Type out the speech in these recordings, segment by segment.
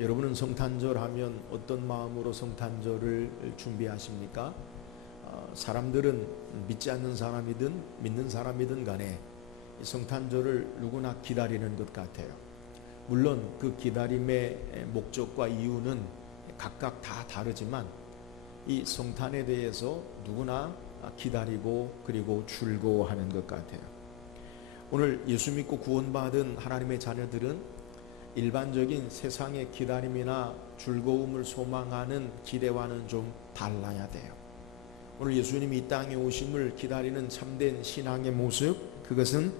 여러분은 성탄절 하면 어떤 마음으로 성탄절을 준비하십니까? 사람들은 믿지 않는 사람이든 믿는 사람이든 간에 성탄절을 누구나 기다리는 것 같아요. 물론 그 기다림의 목적과 이유는 각각 다 다르지만 이 성탄에 대해서 누구나 기다리고 그리고 즐거워하는 것 같아요. 오늘 예수 믿고 구원받은 하나님의 자녀들은 일반적인 세상의 기다림이나 즐거움을 소망하는 기대와는 좀 달라야 돼요. 오늘 예수님이 이 땅에 오심을 기다리는 참된 신앙의 모습, 그것은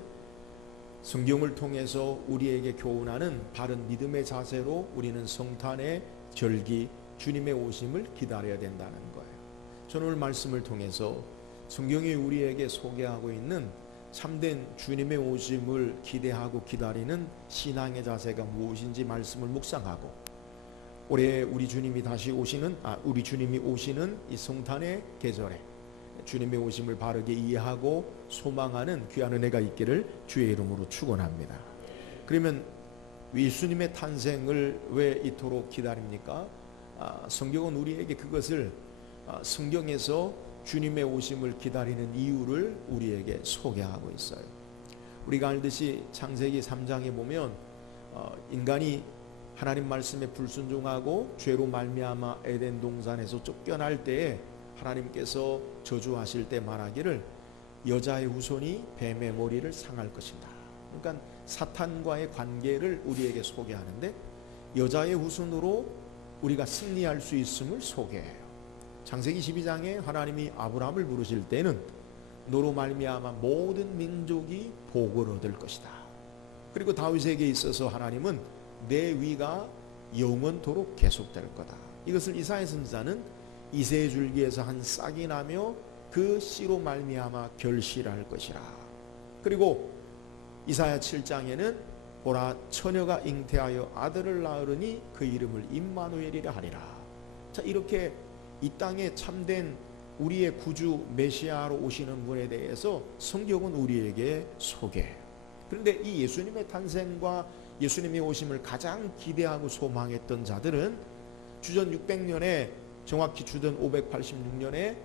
성경을 통해서 우리에게 교훈하는 바른 믿음의 자세로 우리는 성탄의 절기, 주님의 오심을 기다려야 된다는 거예요. 저는 오늘 말씀을 통해서 성경이 우리에게 소개하고 있는 참된 주님의 오심을 기대하고 기다리는 신앙의 자세가 무엇인지 말씀을 묵상하고, 올해 우리 주님이 오시는 이 성탄의 계절에 주님의 오심을 바르게 이해하고 소망하는 귀한 은혜가 있기를 주의 이름으로 축원합니다. 그러면 예수님의 탄생을 왜 이토록 기다립니까? 성경은 우리에게 그것을 성경에서 주님의 오심을 기다리는 이유를 우리에게 소개하고 있어요. 우리가 알듯이 창세기 3장에 보면 인간이 하나님 말씀에 불순종하고 죄로 말미암아 에덴 동산에서 쫓겨날 때에 하나님께서 저주하실 때 말하기를 여자의 후손이 뱀의 머리를 상할 것이다. 그러니까 사탄과의 관계를 우리에게 소개하는데 여자의 후손으로 우리가 승리할 수 있음을 소개해요. 창세기 12장에 하나님이 아브라함을 부르실 때는 너로 말미암아 모든 민족이 복을 얻을 것이다. 그리고 다윗에게 있어서 하나님은 내 위가 영원토록 계속될 거다. 이것을 이사야 선지자는 이새의 줄기에서 한 싹이 나며 그 씨로 말미암아 결실할 것이라. 그리고 이사야 7장에는 보라 처녀가 잉태하여 아들을 낳으리니 그 이름을 임마누엘이라 하리라. 자, 이렇게 이 땅에 참된 우리의 구주 메시아로 오시는 분에 대해서 성경은 우리에게 소개해요. 그런데 이 예수님의 탄생과 예수님의 오심을 가장 기대하고 소망했던 자들은 주전 600년에, 정확히 주전 586년에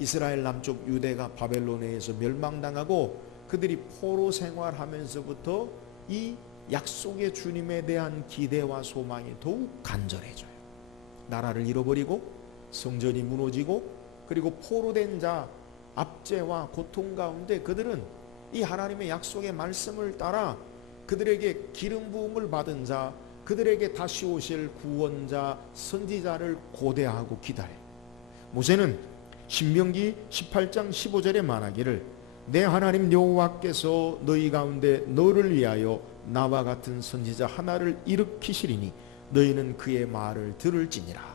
이스라엘 남쪽 유대가 바벨론에 의해서 멸망당하고 그들이 포로 생활하면서부터 이 약속의 주님에 대한 기대와 소망이 더욱 간절해져요. 나라를 잃어버리고 성전이 무너지고 그리고 포로된 자 압제와 고통 가운데 그들은 이 하나님의 약속의 말씀을 따라 그들에게 기름 부음을 받은 자, 그들에게 다시 오실 구원자 선지자를 고대하고 기다려요. 모세는 신명기 18장 15절에 말하기를 내 하나님 여호와께서 너희 가운데 너를 위하여 나와 같은 선지자 하나를 일으키시리니 너희는 그의 말을 들을지니라.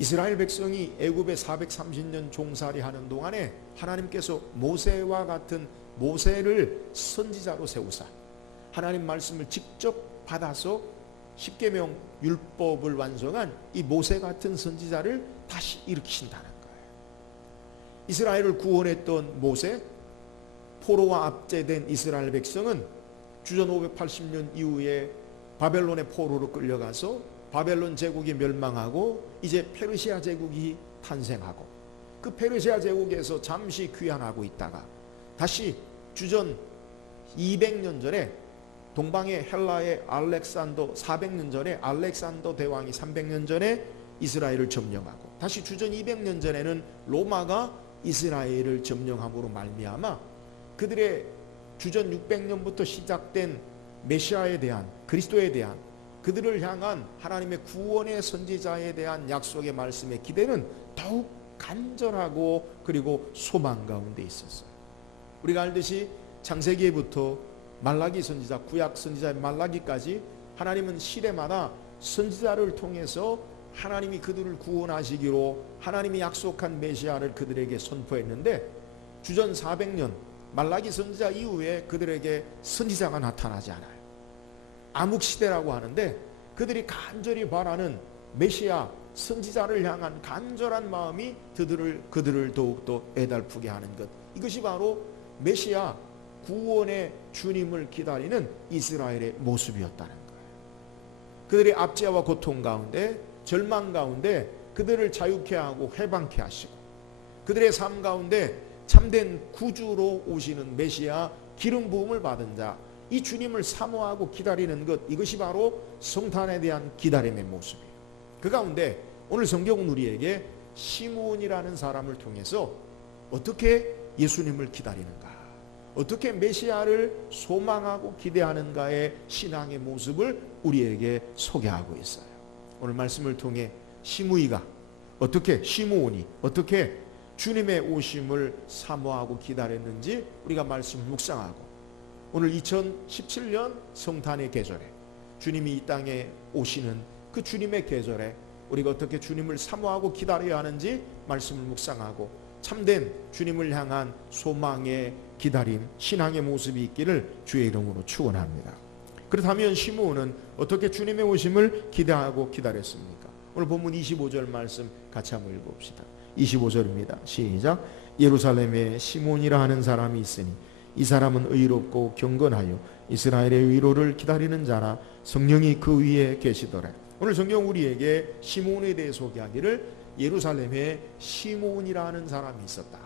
이스라엘 백성이 애굽에 430년 종살이 하는 동안에 하나님께서 모세와 같은 모세를 선지자로 세우사 하나님 말씀을 직접 받아서 십계명 율법을 완성한 이 모세 같은 선지자를 다시 일으키신다는 거예요. 이스라엘을 구원했던 모세, 포로와 압제된 이스라엘 백성은 주전 580년 이후에 바벨론의 포로로 끌려가서 바벨론 제국이 멸망하고 이제 페르시아 제국이 탄생하고 그 페르시아 제국에서 잠시 귀환하고 있다가 다시 주전 200년 전에 동방의 헬라의 알렉산더 400년 전에 알렉산더 대왕이 300년 전에 이스라엘을 점령하고 다시 주전 200년 전에는 로마가 이스라엘을 점령함으로 말미암아 그들의 주전 600년부터 시작된 메시아에 대한 그리스도에 대한 그들을 향한 하나님의 구원의 선지자에 대한 약속의 말씀의 기대는 더욱 간절하고 그리고 소망 가운데 있었어요. 우리가 알듯이 창세기부터 말라기 선지자, 구약 선지자의 말라기까지 하나님은 시대마다 선지자를 통해서 하나님이 그들을 구원하시기로 하나님이 약속한 메시아를 그들에게 선포했는데 주전 400년 말라기 선지자 이후에 그들에게 선지자가 나타나지 않아요. 암흑시대라고 하는데 그들이 간절히 바라는 메시아 선지자를 향한 간절한 마음이 그들을 더욱더 애달프게 하는 것, 이것이 바로 메시아 구원의 주님을 기다리는 이스라엘의 모습이었다는 거예요. 그들의 압제와 고통 가운데, 절망 가운데 그들을 자유케 하고 해방케 하시고, 그들의 삶 가운데 참된 구주로 오시는 메시아 기름 부음을 받은 자, 이 주님을 사모하고 기다리는 것, 이것이 바로 성탄에 대한 기다림의 모습이에요. 그 가운데 오늘 성경은 우리에게 시므온이라는 사람을 통해서 어떻게 예수님을 기다리는가, 어떻게 메시아를 소망하고 기대하는가의 신앙의 모습을 우리에게 소개하고 있어요. 오늘 말씀을 통해 시므온이 어떻게 주님의 오심을 사모하고 기다렸는지 우리가 말씀을 묵상하고, 오늘 2017년 성탄의 계절에 주님이 이 땅에 오시는 그 주님의 계절에 우리가 어떻게 주님을 사모하고 기다려야 하는지 말씀을 묵상하고, 참된 주님을 향한 소망의 기다림, 신앙의 모습이 있기를 주의 이름으로 축원합니다. 그렇다면 시므온은 어떻게 주님의 오심을 기대하고 기다렸습니까? 오늘 본문 25절 말씀 같이 한번 읽어봅시다. 25절입니다. 시작. 예루살렘에 시므온이라 하는 사람이 있으니 이 사람은 의롭고 경건하여 이스라엘의 위로를 기다리는 자라, 성령이 그 위에 계시더라. 오늘 성경 우리에게 시므온에 대해 소개하기를 예루살렘에 시므온이라는 사람이 있었다.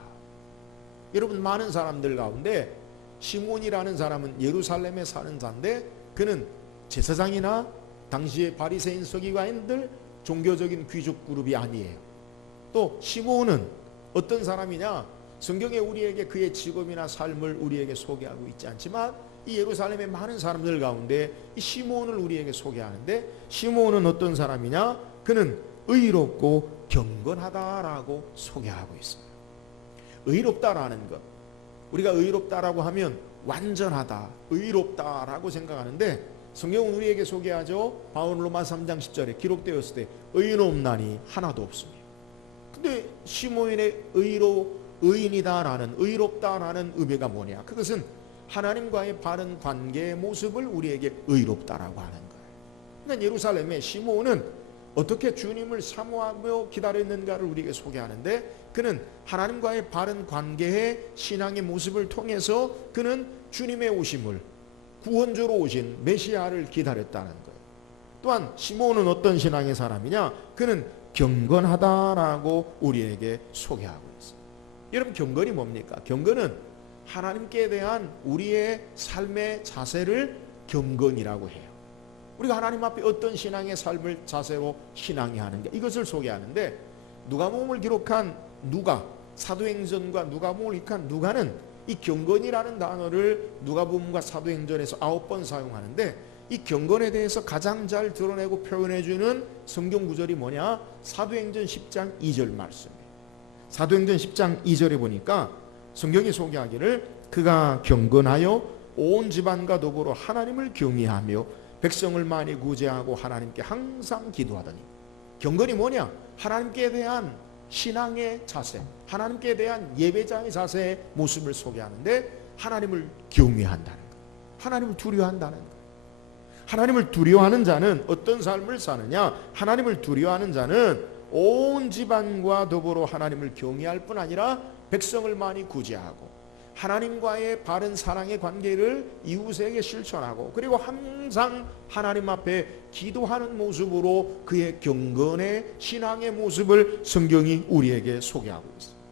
여러분, 많은 사람들 가운데 시므온이라는 사람은 예루살렘에 사는 자인데, 그는 제사장이나 당시의 바리새인 서기관들, 종교적인 귀족 그룹이 아니에요. 또 시므온은 어떤 사람이냐? 성경에 우리에게 그의 직업이나 삶을 우리에게 소개하고 있지 않지만 이 예루살렘의 많은 사람들 가운데 이 시므온을 우리에게 소개하는데, 시므온은 어떤 사람이냐? 그는 의롭고 경건하다라고 소개하고 있어요. 의롭다라는 것, 우리가 의롭다라고 하면 완전하다, 의롭다라고 생각하는데, 성경은 우리에게 소개하죠. 바울 로마 3장 10절에 기록되었을 때 의롭나니 하나도 없습니다. 근데 시므온의 의인이다라는, 의롭다라는 의미가 뭐냐? 그것은 하나님과의 바른 관계의 모습을 우리에게 의롭다라고 하는 거예요. 그러니까 예루살렘의 시므온은 어떻게 주님을 사모하며 기다렸는가를 우리에게 소개하는데, 그는 하나님과의 바른 관계의 신앙의 모습을 통해서 그는 주님의 오심을, 구원주로 오신 메시아를 기다렸다는 거예요. 또한 시므온은 어떤 신앙의 사람이냐? 그는 경건하다라고 우리에게 소개하고 있어요. 여러분, 경건이 뭡니까? 경건은 하나님께 대한 우리의 삶의 자세를 경건이라고 해요. 우리가 하나님 앞에 어떤 신앙의 삶을 자세로 신앙이 하는가, 이것을 소개하는데, 누가복음을 기록한 누가, 사도행전과 누가복음을 기록한 누가는 이 경건이라는 단어를 누가복음과 사도행전에서 9번 사용하는데, 이 경건에 대해서 가장 잘 드러내고 표현해주는 성경 구절이 뭐냐? 사도행전 10장 2절 말씀이에요. 사도행전 10장 2절에 보니까 성경이 소개하기를 그가 경건하여 온 집안과 더불어 하나님을 경외하며 백성을 많이 구제하고 하나님께 항상 기도하더니. 경건이 뭐냐? 하나님께 대한 신앙의 자세, 하나님께 대한 예배자의 자세의 모습을 소개하는데, 하나님을 경외한다는 것, 하나님을 두려워한다는 것. 하나님을 두려워하는 자는 어떤 삶을 사느냐? 하나님을 두려워하는 자는 온 집안과 더불어 하나님을 경외할 뿐 아니라 백성을 많이 구제하고 하나님과의 바른 사랑의 관계를 이웃에게 실천하고, 그리고 항상 하나님 앞에 기도하는 모습으로 그의 경건의 신앙의 모습을 성경이 우리에게 소개하고 있습니다.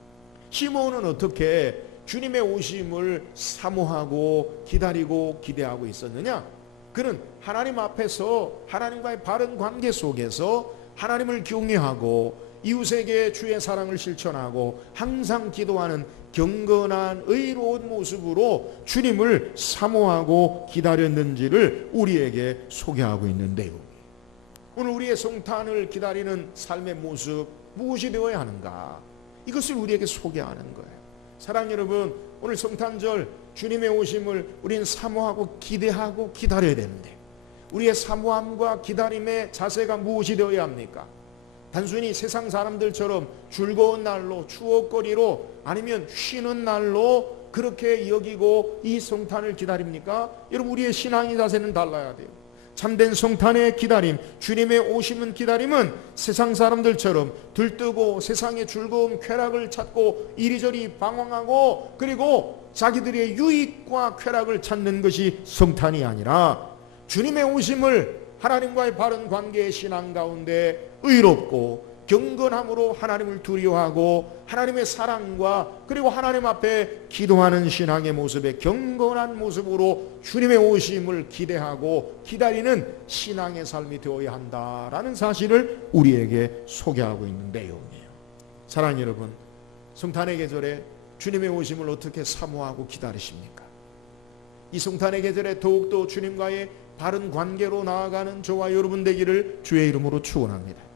시므온은 어떻게 주님의 오심을 사모하고 기다리고 기대하고 있었느냐? 그는 하나님 앞에서 하나님과의 바른 관계 속에서 하나님을 경외하고 이웃에게 주의 사랑을 실천하고 항상 기도하는 경건한 의로운 모습으로 주님을 사모하고 기다렸는지를 우리에게 소개하고 있는 내용이에요. 오늘 우리의 성탄을 기다리는 삶의 모습, 무엇이 되어야 하는가? 이것을 우리에게 소개하는 거예요. 사랑 여러분, 오늘 성탄절 주님의 오심을 우리는 사모하고 기대하고 기다려야 되는데, 우리의 사모함과 기다림의 자세가 무엇이 되어야 합니까? 단순히 세상 사람들처럼 즐거운 날로, 추억거리로, 아니면 쉬는 날로 그렇게 여기고 이 성탄을 기다립니까? 여러분, 우리의 신앙의 자세는 달라야 돼요. 참된 성탄의 기다림, 주님의 오심은 기다림은 세상 사람들처럼 들뜨고 세상의 즐거움, 쾌락을 찾고 이리저리 방황하고 그리고 자기들의 유익과 쾌락을 찾는 것이 성탄이 아니라, 주님의 오심을 하나님과의 바른 관계의 신앙 가운데 의롭고 경건함으로 하나님을 두려워하고 하나님의 사랑과 그리고 하나님 앞에 기도하는 신앙의 모습에 경건한 모습으로 주님의 오심을 기대하고 기다리는 신앙의 삶이 되어야 한다라는 사실을 우리에게 소개하고 있는 내용이에요. 사랑하는 여러분, 성탄의 계절에 주님의 오심을 어떻게 사모하고 기다리십니까? 이 성탄의 계절에 더욱더 주님과의 바른 관계로 나아가는 저와 여러분 되기를 주의 이름으로 축원합니다.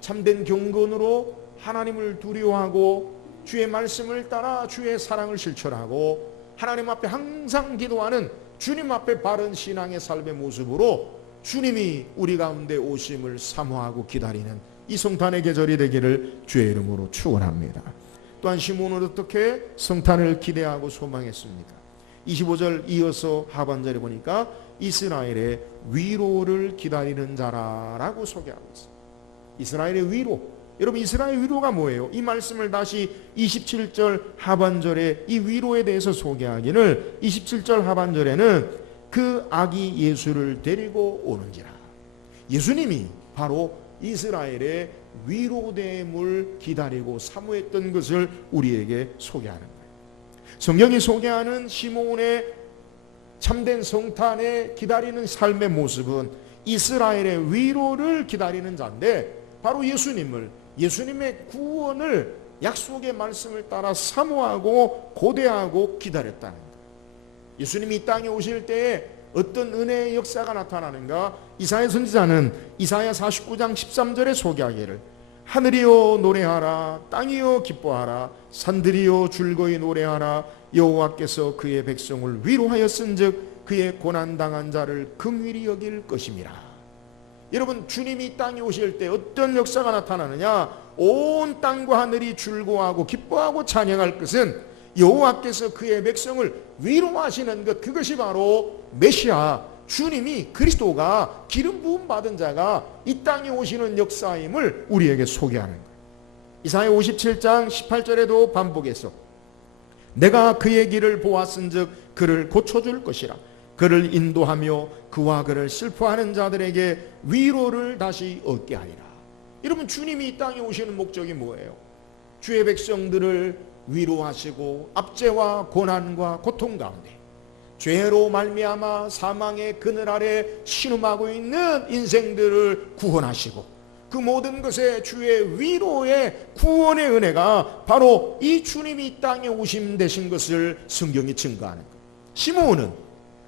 참된 경건으로 하나님을 두려워하고 주의 말씀을 따라 주의 사랑을 실천하고 하나님 앞에 항상 기도하는 주님 앞에 바른 신앙의 삶의 모습으로 주님이 우리 가운데 오심을 사모하고 기다리는 이 성탄의 계절이 되기를 주의 이름으로 축원합니다. 또한 시몬은 어떻게 성탄을 기대하고 소망했습니까? 25절 이어서 하반절에 보니까 이스라엘의 위로를 기다리는 자라라고 소개하고 있습니다. 이스라엘의 위로. 여러분, 이스라엘 위로가 뭐예요? 이 말씀을 다시 27절 하반절에 이 위로에 대해서 소개하기를 27절 하반절에는 그 아기 예수를 데리고 오는지라. 예수님이 바로 이스라엘의 위로됨을 기다리고 사모했던 것을 우리에게 소개하는 거예요. 성경이 소개하는 시몬의 참된 성탄에 기다리는 삶의 모습은 이스라엘의 위로를 기다리는 자인데 바로 예수님의 구원을 약속의 말씀을 따라 사모하고 고대하고 기다렸다는 거예요. 예수님이 이 땅에 오실 때에 어떤 은혜의 역사가 나타나는가? 이사야 선지자는 이사야 49장 13절에 소개하기를 하늘이여 노래하라, 땅이여 기뻐하라, 산들이여 즐거이 노래하라. 여호와께서 그의 백성을 위로하였은즉 그의 고난당한 자를 긍휼히 여길 것임이라. 여러분, 주님이 이 땅에 오실 때 어떤 역사가 나타나느냐? 온 땅과 하늘이 즐거워하고 기뻐하고 찬양할 것은 여호와께서 그의 백성을 위로하시는 것, 그것이 바로 메시아 주님이 그리스도가 기름 부음 받은 자가 이 땅에 오시는 역사임을 우리에게 소개하는 거예요. 이사야 57장 18절에도 반복해서 내가 그의 길을 보았은즉 그를 고쳐줄 것이라. 그를 인도하며 그와 그를 슬퍼하는 자들에게 위로를 다시 얻게 하리라. 여러분, 주님이 이 땅에 오시는 목적이 뭐예요? 주의 백성들을 위로하시고 압제와 고난과 고통 가운데 죄로 말미암아 사망의 그늘 아래 신음하고 있는 인생들을 구원하시고 그 모든 것에 주의 위로의 구원의 은혜가 바로 이 주님이 이 땅에 오심 되신 것을 성경이 증거하는 거예요. 시므온은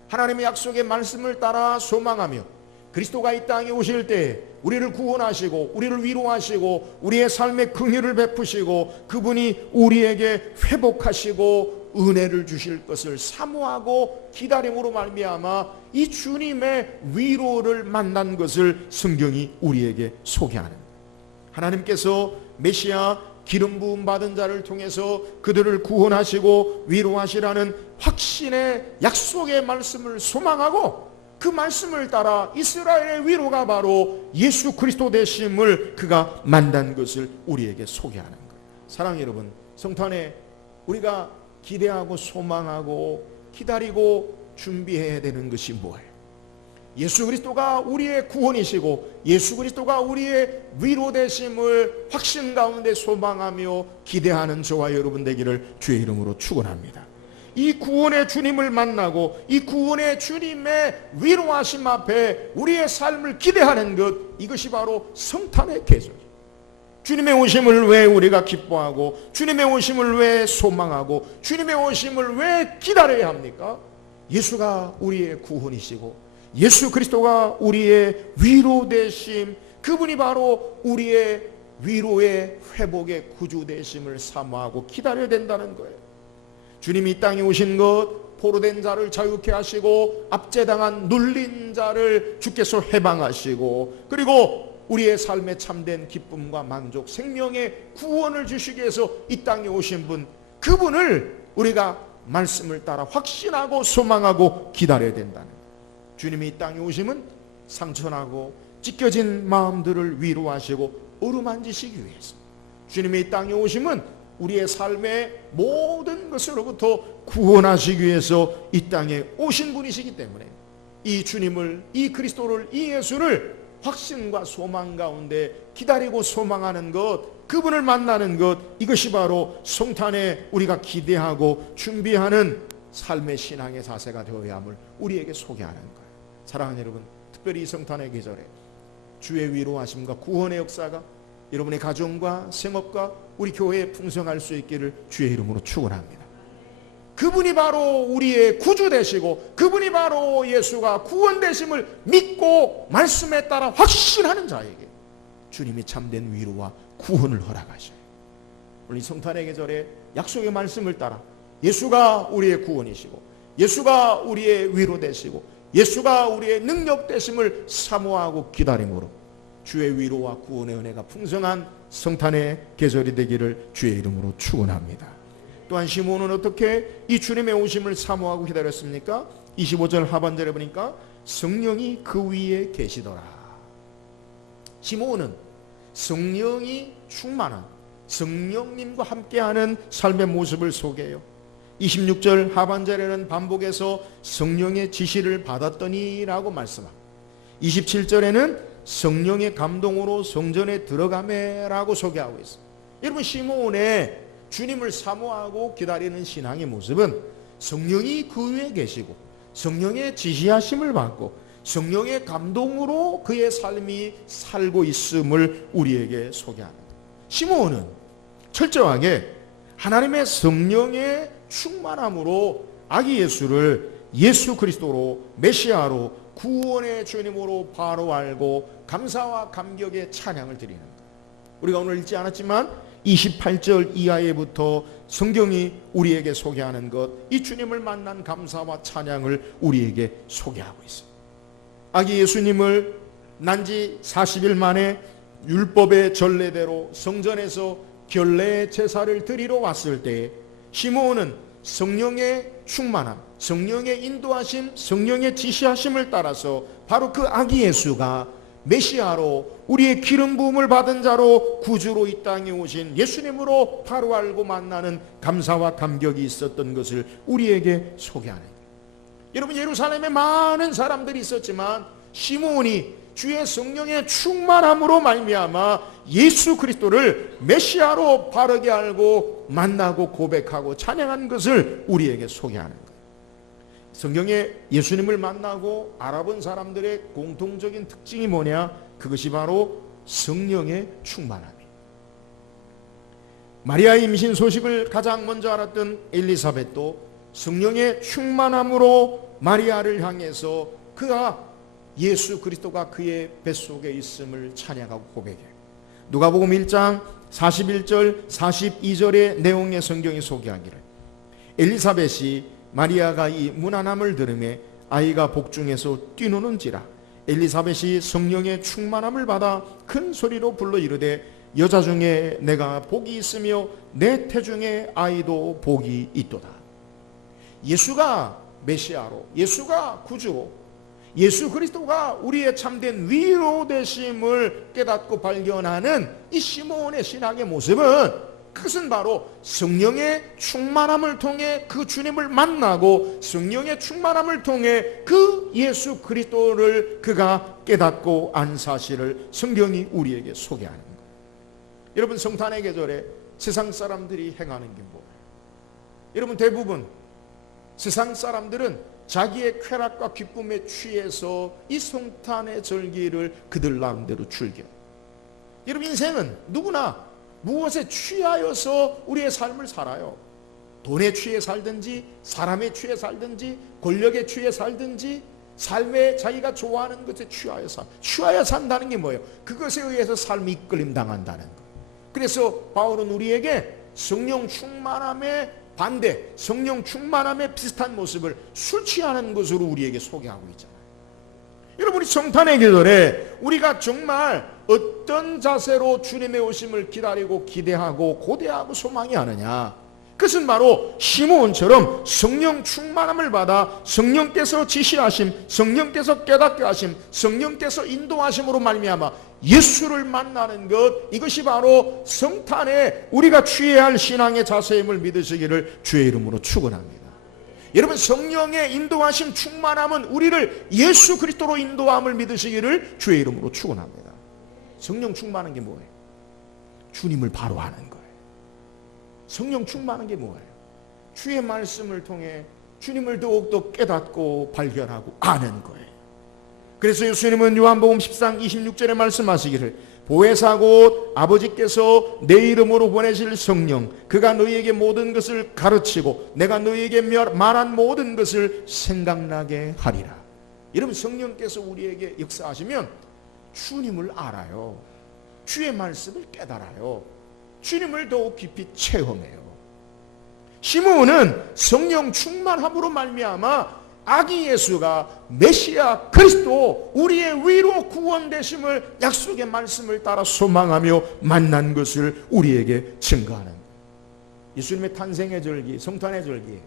하나님의 약속의 말씀을 따라 소망하며 그리스도가 이 땅에 오실 때 우리를 구원하시고 우리를 위로하시고 우리의 삶에 긍휼을 베푸시고 그분이 우리에게 회복하시고 은혜를 주실 것을 사모하고 기다림으로 말미암아 이 주님의 위로를 만난 것을 성경이 우리에게 소개하는 거예요. 하나님께서 메시아 기름 부음 받은 자를 통해서 그들을 구원하시고 위로하시라는 확신의 약속의 말씀을 소망하고 그 말씀을 따라 이스라엘의 위로가 바로 예수 그리스도 되심을 그가 만난 것을 우리에게 소개하는 거예요. 사랑하는 여러분, 성탄에 우리가 기대하고 소망하고 기다리고 준비해야 되는 것이 뭐예요? 예수 그리스도가 우리의 구원이시고 예수 그리스도가 우리의 위로 되심을 확신 가운데 소망하며 기대하는 저와 여러분 되기를 주의 이름으로 축원합니다. 이 구원의 주님을 만나고 이 구원의 주님의 위로하심 앞에 우리의 삶을 기대하는 것, 이것이 바로 성탄의 계절이에요. 주님의 오심을 왜 우리가 기뻐하고 주님의 오심을 왜 소망하고 주님의 오심을 왜 기다려야 합니까? 예수가 우리의 구원이시고 예수 그리스도가 우리의 위로 되심, 그분이 바로 우리의 위로의 회복의 구주 되심을 사모하고 기다려야 된다는 거예요. 주님이 이 땅에 오신 것, 포로된 자를 자유케 하시고 압제당한 눌린 자를 주께서 해방하시고 그리고 우리의 삶에 참된 기쁨과 만족, 생명의 구원을 주시기 위해서 이 땅에 오신 분, 그분을 우리가 말씀을 따라 확신하고 소망하고 기다려야 된다는 거예요. 주님이 이 땅에 오심은 상처나고 찢겨진 마음들을 위로하시고 어루만지시기 위해서, 주님이 이 땅에 오심은 우리의 삶의 모든 것으로부터 구원하시기 위해서 이 땅에 오신 분이시기 때문에 이 주님을, 이 그리스도를, 이 예수를 확신과 소망 가운데 기다리고 소망하는 것, 그분을 만나는 것, 이것이 바로 성탄에 우리가 기대하고 준비하는 삶의 신앙의 자세가 되어야 함을 우리에게 소개하는 거예요. 사랑하는 여러분, 특별히 이 성탄의 계절에 주의 위로하심과 구원의 역사가 여러분의 가정과 생업과 우리 교회에 풍성할 수 있기를 주의 이름으로 축원합니다. 그분이 바로 우리의 구주 되시고 그분이 바로 예수가 구원 되심을 믿고 말씀에 따라 확신하는 자에게 주님이 참된 위로와 구원을 허락하셔요. 오늘 이 성탄의 계절에 약속의 말씀을 따라 예수가 우리의 구원이시고 예수가 우리의 위로 되시고 예수가 우리의 능력 되심을 사모하고 기다림으로 주의 위로와 구원의 은혜가 풍성한 성탄의 계절이 되기를 주의 이름으로 축원합니다. 또한 시므온은 어떻게 이 주님의 오심을 사모하고 기다렸습니까? 25절 하반절에 보니까 성령이 그 위에 계시더라. 시므온은 성령이 충만한 성령님과 함께하는 삶의 모습을 소개해요. 26절 하반절에는 반복해서 성령의 지시를 받았더니라고 말씀합니다. 27절에는 성령의 감동으로 성전에 들어가매라고 소개하고 있습니다. 여러분, 시므온의 주님을 사모하고 기다리는 신앙의 모습은 성령이 그 위에 계시고 성령의 지시하심을 받고 성령의 감동으로 그의 삶이 살고 있음을 우리에게 소개합니다. 시므온은 철저하게 하나님의 성령의 충만함으로 아기 예수를 예수 그리스도로 메시아로 구원의 주님으로 바로 알고 감사와 감격의 찬양을 드리는 거예요. 우리가 오늘 읽지 않았지만 28절 이하에부터 성경이 우리에게 소개하는 것, 이 주님을 만난 감사와 찬양을 우리에게 소개하고 있습니다. 아기 예수님을 난지 40일 만에 율법의 전례대로 성전에서 결례 제사를 드리러 왔을 때 시므온은 성령의 충만함, 성령의 인도하심, 성령의 지시하심을 따라서 바로 그 아기 예수가 메시아로 우리의 기름 부음을 받은 자로 구주로 이 땅에 오신 예수님으로 바로 알고 만나는 감사와 감격이 있었던 것을 우리에게 소개하는 거예요. 여러분, 예루살렘에 많은 사람들이 있었지만 시므온이 주의 성령의 충만함으로 말미암아 예수 그리스도를 메시아로 바르게 알고 만나고 고백하고 찬양한 것을 우리에게 소개하는 거예요. 성경에 예수님을 만나고 알아본 사람들의 공통적인 특징이 뭐냐? 그것이 바로 성령의 충만함이에요. 마리아의 임신 소식을 가장 먼저 알았던 엘리사벳도 성령의 충만함으로 마리아를 향해서 그가 예수 그리스도가 그의 뱃속에 있음을 찬양하고 고백해요. 누가복음 1장 41절 42절의 내용의 성경이 소개하기를 엘리사벳이 마리아가 이 문안함을 들으매 아이가 복중에서 뛰노는지라 엘리사벳이 성령의 충만함을 받아 큰 소리로 불러 이르되 여자 중에 내가 복이 있으며 내 태중에 아이도 복이 있도다. 예수가 메시아로, 예수가 구주로, 예수 그리스도가 우리의 참된 위로 되심을 깨닫고 발견하는 이 시므온의 신앙의 모습은, 그것은 바로 성령의 충만함을 통해 그 주님을 만나고 성령의 충만함을 통해 그 예수 그리스도를 그가 깨닫고 안 사실을 성경이 우리에게 소개하는 거예요. 여러분, 성탄의 계절에 세상 사람들이 행하는 게 뭐예요? 여러분, 대부분 세상 사람들은 자기의 쾌락과 기쁨에 취해서 이 성탄의 절기를 그들 나름대로 즐겨요. 여러분, 인생은 누구나 무엇에 취하여서 우리의 삶을 살아요. 돈에 취해 살든지 사람에 취해 살든지 권력에 취해 살든지 삶에 자기가 좋아하는 것에 취하여 산다는 게 뭐예요? 그것에 의해서 삶이 이끌림 당한다는 거예요. 그래서 바울은 우리에게 성령 충만함의 반대, 성령 충만함의 비슷한 모습을 술 취하는 것으로 우리에게 소개하고 있잖아요. 여러분, 이 성탄의 계절에 우리가 정말 어떤 자세로 주님의 오심을 기다리고 기대하고 고대하고 소망이 하느냐? 그것은 바로 시므온처럼 성령 충만함을 받아 성령께서 지시하심, 성령께서 깨닫게 하심, 성령께서 인도하심으로 말미암아 예수를 만나는 것, 이것이 바로 성탄에 우리가 취해야 할 신앙의 자세임을 믿으시기를 주의 이름으로 축원합니다. 여러분, 성령의 인도하심 충만함은 우리를 예수 그리스도로 인도함을 믿으시기를 주의 이름으로 축원합니다. 성령 충만한 게 뭐예요? 주님을 바로 아는 거예요. 성령 충만한 게 뭐예요? 주의 말씀을 통해 주님을 더욱더 깨닫고 발견하고 아는 거예요. 그래서 예수님은 요한복음 10장 26절에 말씀하시기를 보혜사 곧 아버지께서 내 이름으로 보내실 성령, 그가 너희에게 모든 것을 가르치고 내가 너희에게 말한 모든 것을 생각나게 하리라. 여러분, 성령께서 우리에게 역사하시면 주님을 알아요. 주의 말씀을 깨달아요. 주님을 더욱 깊이 체험해요. 시므온은 성령 충만함으로 말미암아 아기 예수가 메시아 그리스도 우리의 위로 구원되심을 약속의 말씀을 따라 소망하며 만난 것을 우리에게 증거하는 예수님의 탄생의 절기, 성탄의 절기.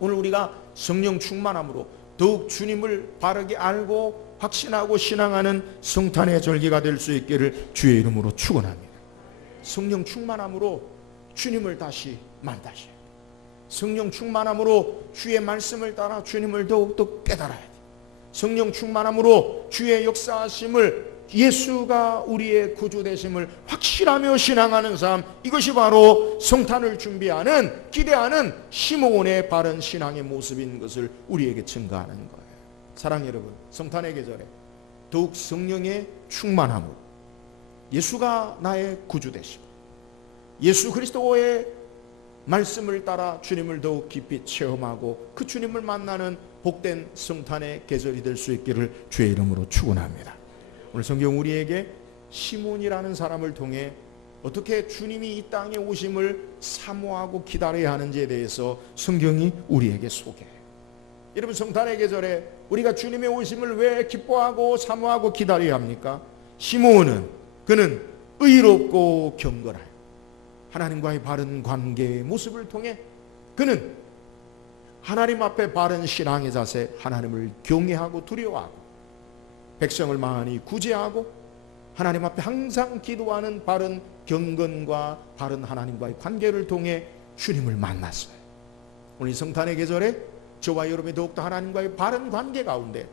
오늘 우리가 성령 충만함으로 더욱 주님을 바르게 알고 확신하고 신앙하는 성탄의 절기가 될 수 있기를 주의 이름으로 축원합니다. 성령 충만함으로 주님을 다시 만나셔요. 성령 충만함으로 주의 말씀을 따라 주님을 더욱더 깨달아야 돼. 성령 충만함으로 주의 역사하심을, 예수가 우리의 구주 되심을 확실하며 신앙하는 삶, 이것이 바로 성탄을 준비하는, 기대하는 시므온의 바른 신앙의 모습인 것을 우리에게 증거하는 거예요. 사랑 여러분, 성탄의 계절에 더욱 성령의 충만함으로 예수가 나의 구주 되시고 예수 그리스도의 말씀을 따라 주님을 더욱 깊이 체험하고 그 주님을 만나는 복된 성탄의 계절이 될 수 있기를 주의 이름으로 축원합니다. 오늘 성경 우리에게 시몬이라는 사람을 통해 어떻게 주님이 이 땅에 오심을 사모하고 기다려야 하는지에 대해서 성경이 우리에게 소개해요. 여러분, 성탄의 계절에 우리가 주님의 오심을 왜 기뻐하고 사모하고 기다려야 합니까? 시몬은, 그는 의롭고 경건하여 하나님과의 바른 관계의 모습을 통해 그는 하나님 앞에 바른 신앙의 자세, 하나님을 경외하고 두려워하고 백성을 많이 구제하고 하나님 앞에 항상 기도하는 바른 경건과 바른 하나님과의 관계를 통해 주님을 만났어요. 오늘 성탄의 계절에 저와 여러분이 더욱더 하나님과의 바른 관계 가운데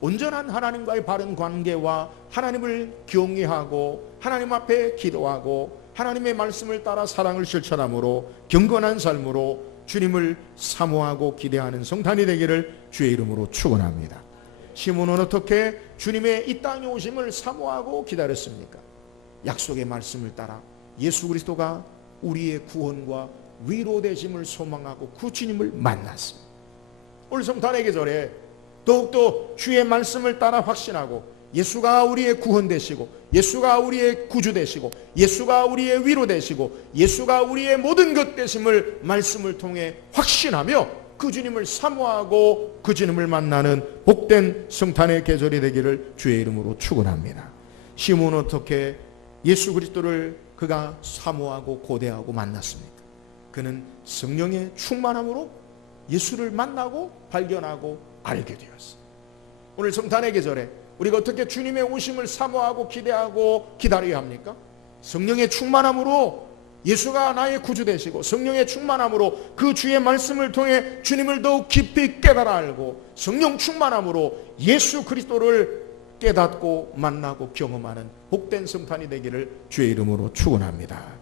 온전한 하나님과의 바른 관계와 하나님을 경외하고 하나님 앞에 기도하고 하나님의 말씀을 따라 사랑을 실천함으로 경건한 삶으로 주님을 사모하고 기대하는 성탄이 되기를 주의 이름으로 축원합니다. 시몬은 어떻게 주님의 이 땅에 오심을 사모하고 기다렸습니까? 약속의 말씀을 따라 예수 그리스도가 우리의 구원과 위로 되심을 소망하고 그 주님을 만났습니다. 오늘 성탄의 계절에 더욱더 주의 말씀을 따라 확신하고 예수가 우리의 구원 되시고 예수가 우리의 구주 되시고 예수가 우리의 위로 되시고 예수가 우리의 모든 것 되심을 말씀을 통해 확신하며 그 주님을 사모하고 그 주님을 만나는 복된 성탄의 계절이 되기를 주의 이름으로 축원합니다. 시몬은 어떻게 예수 그리스도를 그가 사모하고 고대하고 만났습니까? 그는 성령의 충만함으로 예수를 만나고 발견하고 알게 되었습니다. 오늘 성탄의 계절에 우리가 어떻게 주님의 오심을 사모하고 기대하고 기다려야 합니까? 성령의 충만함으로 예수가 나의 구주 되시고 성령의 충만함으로 그 주의 말씀을 통해 주님을 더욱 깊이 깨달아 알고 성령 충만함으로 예수 그리스도를 깨닫고 만나고 경험하는 복된 성탄이 되기를 주의 이름으로 축원합니다.